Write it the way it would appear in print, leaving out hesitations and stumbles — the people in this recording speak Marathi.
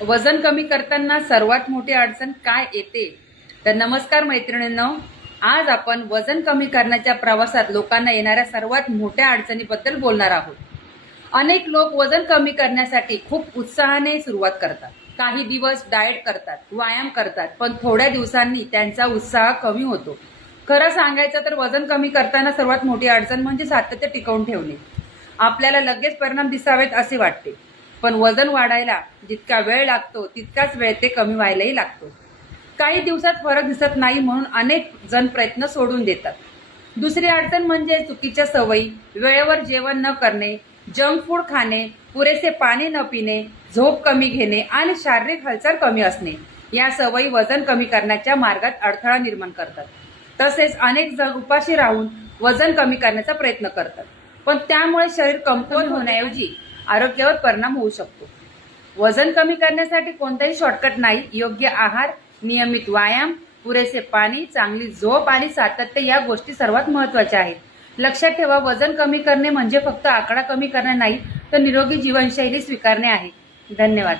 वजन कमी करताना सर्वात मोठी अडचण काय येते? तर नमस्कार मैत्रिणींनो, आज आपण वजन कमी करण्याच्या प्रवासात लोकांना येणाऱ्या सर्वात मोठ्या अडचणीबद्दल बोलणार आहोत. अनेक लोक वजन कमी करण्यासाठी खूप उत्साहाने सुरुवात करतात. काही दिवस डाएट करतात, व्यायाम करतात, पण थोड्या दिवसांनी त्यांचा उत्साह कमी होतो. खरं सांगायचं तर वजन कमी करताना सर्वात मोठी अडचण म्हणजे सातत्य टिकवून ठेवणे. आपल्याला लगेच परिणाम दिसावेत असे वाटते, पण वजन वाढायला जितका वेळ लागतो तितकाच वेळ ते कमी व्हायलाही लागतो. काही दिवसात फरक दिसत नाही म्हणून अनेक जण प्रयत्न सोडून देतात. दुसरी अडचण म्हणजे चुकीच्या सवयी, वेळेवर जेवण न करणे, जंक फूड खाणे, पुरेसे पाणी न पिणे, झोप कमी घेणे आणि शारीरिक हालचाल कमी असणे. या सवयी वजन कमी करण्याच्या मार्गात अडथळा निर्माण करतात. तसेच अनेक जण उपाशी राहून वजन कमी करण्याचा प्रयत्न करतात, पण त्यामुळे शरीर कमकुवत होण्याऐवजी आरोग्यावर परिणाम होऊ शकतो. वजन कमी करण्यासाठी कोणताही शॉर्टकट नाही. योग्य आहार, नियमित व्यायाम, पुरेसे पाणी, चांगली झोप आणि सातत्य या गोष्टी सर्वात महत्त्वाच्या आहेत. लक्षात ठेवा, वजन कमी करणे म्हणजे फक्त आकडा कमी करणे नाही, तर निरोगी जीवनशैली स्वीकारणे आहे. धन्यवाद.